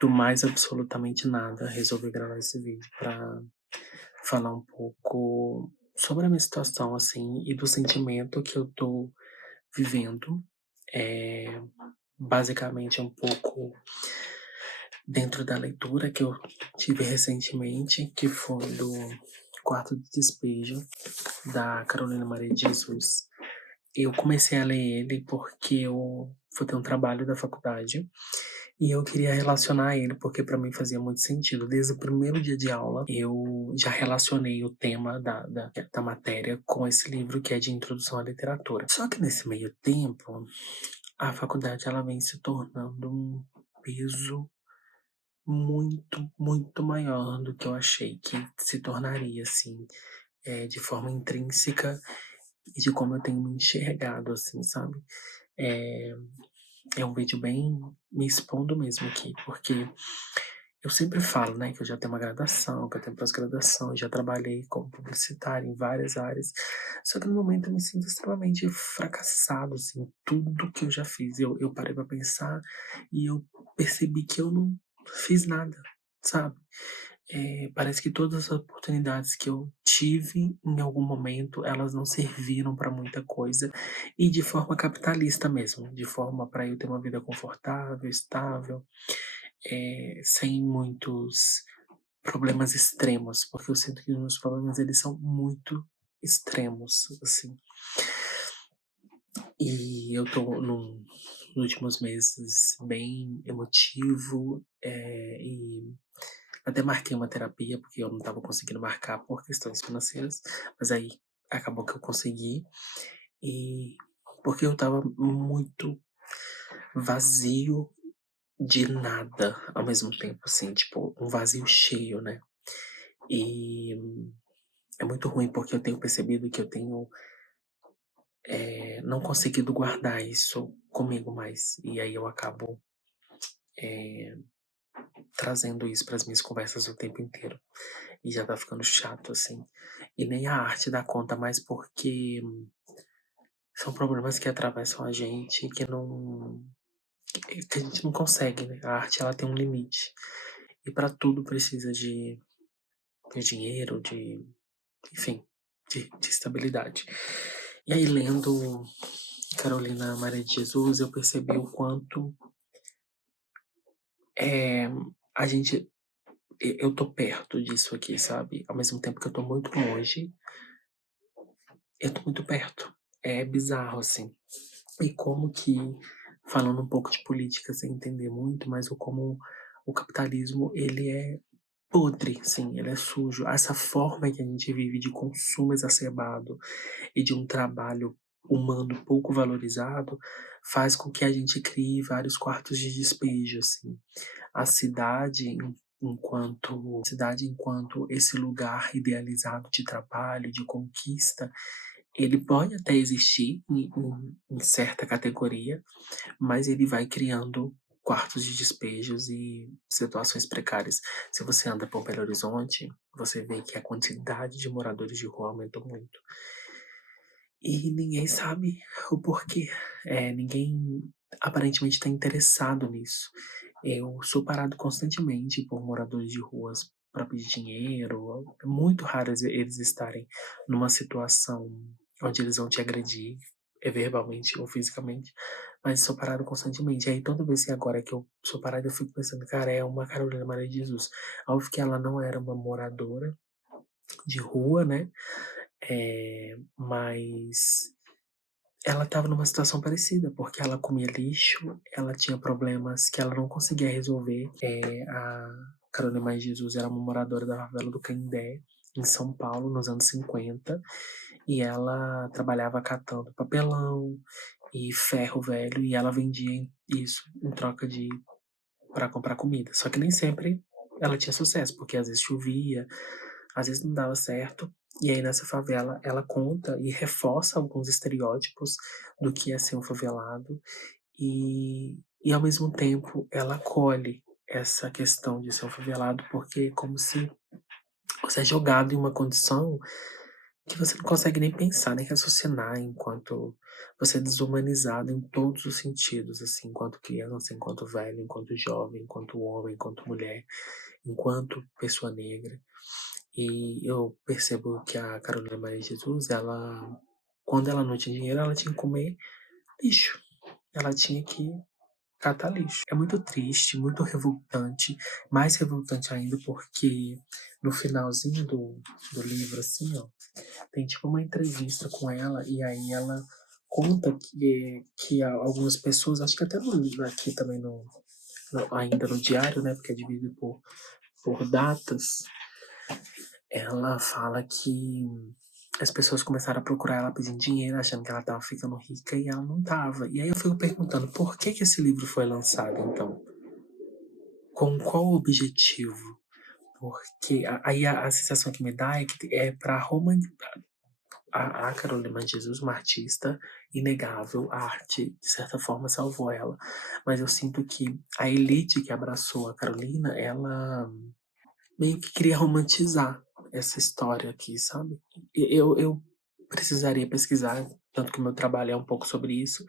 do mais absolutamente nada, resolvi gravar esse vídeo pra falar um pouco sobre a minha situação, assim, e do sentimento que eu tô vivendo. Eh, Basicamente, é um pouco dentro da leitura que eu tive recentemente, que foi do Quarto de Despejo, da Carolina Maria de Jesus. Eu comecei a ler ele porque eu fui ter um trabalho da faculdade e eu queria relacionar ele porque para mim fazia muito sentido. Desde o primeiro dia de aula, eu já relacionei o tema da matéria com esse livro que é de Introdução à Literatura. Só que nesse meio tempo, a faculdade ela vem se tornando um peso muito, muito maior do que eu achei que se tornaria, assim, de forma intrínseca e de como eu tenho me enxergado, assim, sabe? É, é um vídeo bem me expondo mesmo aqui, porque eu sempre falo, né, que eu já tenho uma graduação, que eu tenho pós-graduação, já trabalhei como publicitário em várias áreas, só que no momento eu me sinto extremamente fracassado, assim, tudo que eu já fiz. Eu parei pra pensar e eu percebi que eu não fiz nada, sabe? Parece que todas as oportunidades que eu tive em algum momento, elas não serviram para muita coisa e de forma capitalista mesmo, de forma para eu ter uma vida confortável, estável, sem muitos problemas extremos, porque eu sinto que os meus problemas eles são muito extremos, assim. E eu tô nos últimos meses bem emotivo, e até marquei uma terapia, porque eu não estava conseguindo marcar por questões financeiras, mas aí acabou que eu consegui. E porque eu estava muito vazio de nada ao mesmo tempo, assim, tipo, um vazio cheio, né? E é muito ruim porque eu tenho percebido que eu tenho não conseguido guardar isso comigo mais. E aí eu acabo trazendo isso para as minhas conversas o tempo inteiro. E já tá ficando chato, assim. E nem a arte dá conta mais porque são problemas que atravessam a gente e que a gente não consegue, né? A arte ela tem um limite. E para tudo precisa de dinheiro, enfim, de estabilidade. E aí, lendo Carolina Maria de Jesus, eu percebi o quanto é, a gente. Eu tô perto disso aqui, sabe? Ao mesmo tempo que eu tô muito longe, eu tô muito perto. É bizarro, assim. E como que, falando um pouco de política sem entender muito, mas como o capitalismo, ele é podre, sim, ele é sujo. Essa forma que a gente vive de consumo exacerbado e de um trabalho humano pouco valorizado faz com que a gente crie vários quartos de despejo, assim. A cidade enquanto esse lugar idealizado de trabalho, de conquista, ele pode até existir em certa categoria, mas ele vai criando quartos de despejos e situações precárias. Se você anda por Belo Horizonte, você vê que a quantidade de moradores de rua aumentou muito. E ninguém sabe o porquê. Ninguém aparentemente está interessado nisso. Eu sou parado constantemente por moradores de ruas para pedir dinheiro. É muito raro eles estarem numa situação onde eles vão te agredir, verbalmente ou fisicamente, mas sou parado constantemente. Aí toda vez que agora que eu sou parado, eu fico pensando, cara, é uma Carolina Maria de Jesus. Óbvio que ela não era uma moradora de rua, né? Mas ela estava numa situação parecida, porque ela comia lixo, ela tinha problemas que ela não conseguia resolver. A Carolina Maria de Jesus era uma moradora da favela do Canindé, em São Paulo, nos anos 50, e ela trabalhava catando papelão e ferro velho, e ela vendia isso em troca de para comprar comida. Só que nem sempre ela tinha sucesso, porque às vezes chovia, às vezes não dava certo. E aí nessa favela ela conta e reforça alguns estereótipos do que é ser um favelado e ao mesmo tempo ela acolhe essa questão de ser um favelado porque é como se você é jogado em uma condição que você não consegue nem pensar, nem raciocinar enquanto você é desumanizado em todos os sentidos, assim, enquanto criança, enquanto velho, enquanto jovem, enquanto homem, enquanto mulher, enquanto pessoa negra. E eu percebo que a Carolina Maria de Jesus, ela, quando ela não tinha dinheiro, ela tinha que comer lixo. Ela tinha que catar lixo. É muito triste, muito revoltante, mais revoltante ainda porque no finalzinho do livro, assim, ó, tem tipo uma entrevista com ela e aí ela conta que algumas pessoas, acho que até no livro aqui também ainda no diário, né, porque é dividido por datas, ela fala que as pessoas começaram a procurar ela pedindo dinheiro, achando que ela tava ficando rica e ela não tava. E aí eu fico perguntando, por que que esse livro foi lançado então? Com qual objetivo? Porque aí a sensação que me dá é que é para a Carolina de Jesus, uma artista inegável, a arte de certa forma salvou ela, mas eu sinto que a elite que abraçou a Carolina, ela meio que queria romantizar essa história aqui, sabe? Eu precisaria pesquisar, tanto que o meu trabalho é um pouco sobre isso,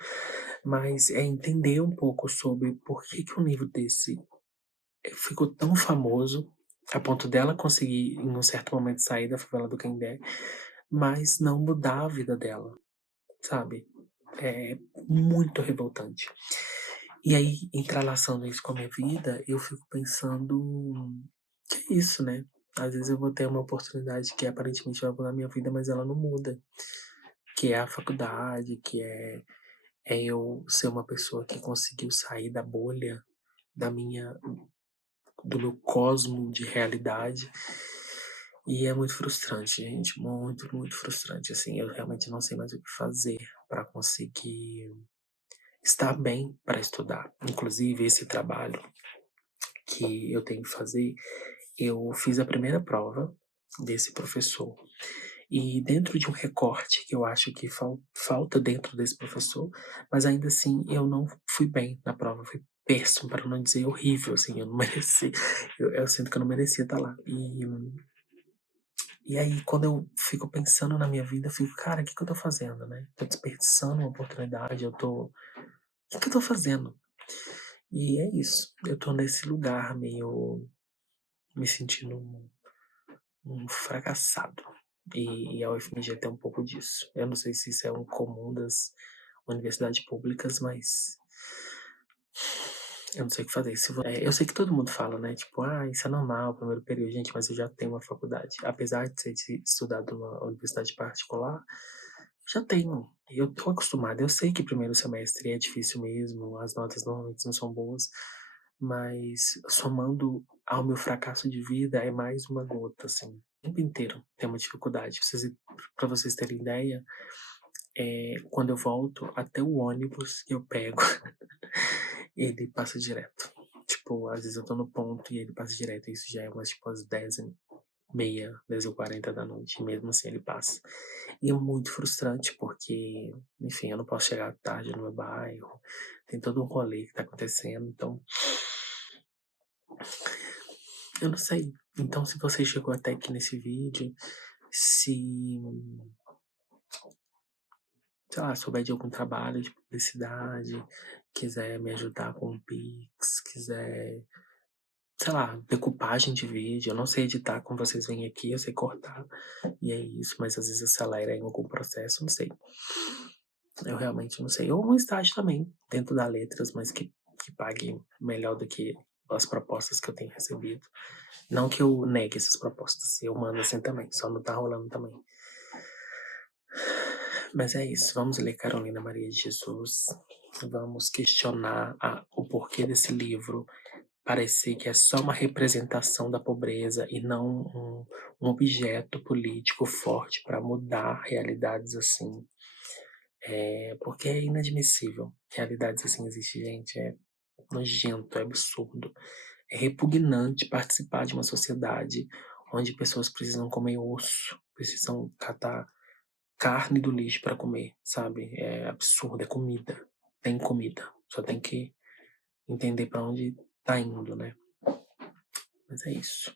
mas é entender um pouco sobre por que que um livro desse ficou tão famoso a ponto dela conseguir, em um certo momento, sair da favela do Canindé, mas não mudar a vida dela, sabe? É muito revoltante. E aí, entrelaçando isso com a minha vida, eu fico pensando que é isso, né? Às vezes eu vou ter uma oportunidade que aparentemente vai mudar a minha vida, mas ela não muda. Que é a faculdade, é eu ser uma pessoa que conseguiu sair da bolha, da minha, do meu cosmo de realidade. E é muito frustrante, gente. Muito, muito frustrante. Assim, eu realmente não sei mais o que fazer para conseguir estar bem para estudar. Inclusive, esse trabalho que eu tenho que fazer, eu fiz a primeira prova desse professor. E dentro de um recorte que eu acho que falta dentro desse professor, mas ainda assim eu não fui bem na prova, fui péssimo, para não dizer horrível, assim, eu não mereci, eu sinto que eu não merecia estar lá. E aí, quando eu fico pensando na minha vida, eu fico, cara, o que que eu tô fazendo, né? Tô desperdiçando uma oportunidade, o que que eu tô fazendo? E é isso, eu tô nesse lugar meio me sentindo um fracassado. E a UFMG tem um pouco disso. Eu não sei se isso é um comum das universidades públicas, mas eu não sei o que fazer. Eu sei que todo mundo fala, né? Tipo, ah, isso é normal, primeiro período, gente, mas eu já tenho uma faculdade. Apesar de ter estudado numa universidade particular, já tenho. Eu tô acostumado. Eu sei que primeiro semestre é difícil mesmo, as notas normalmente não são boas, mas somando ao meu fracasso de vida é mais uma gota, assim. O tempo inteiro tem uma dificuldade. Pra vocês terem ideia, quando eu volto até o ônibus que eu pego, ele passa direto. Tipo, às vezes eu tô no ponto e ele passa direto. Isso já é umas, tipo, às 10h30, 10h40 da noite. E mesmo assim ele passa. E é muito frustrante porque, enfim, eu não posso chegar tarde no meu bairro. Tem todo um rolê que tá acontecendo. Então, eu não sei. Então, se você chegou até aqui nesse vídeo, se, sei lá, souber de algum trabalho de publicidade, quiser me ajudar com o Pix, quiser, sei lá, decupagem de vídeo. Eu não sei editar como vocês veem aqui, eu sei cortar. E é isso, mas às vezes acelera em algum processo, não sei. Eu realmente não sei. Ou um estágio também, dentro da Letras, mas que pague melhor do que as propostas que eu tenho recebido. Não que eu negue essas propostas, eu mando assim também, só não tá rolando também. Mas é isso, vamos ler Carolina Maria de Jesus. Vamos questionar o porquê desse livro parecer que é só uma representação da pobreza e não um objeto político forte para mudar realidades assim. Porque é inadmissível. Realidades assim existem, gente. É nojento, é absurdo. É repugnante participar de uma sociedade onde pessoas precisam comer osso, precisam catar carne do lixo para comer, sabe? É absurdo, é comida. Tem comida. Só tem que entender para onde tá indo, né? Mas é isso.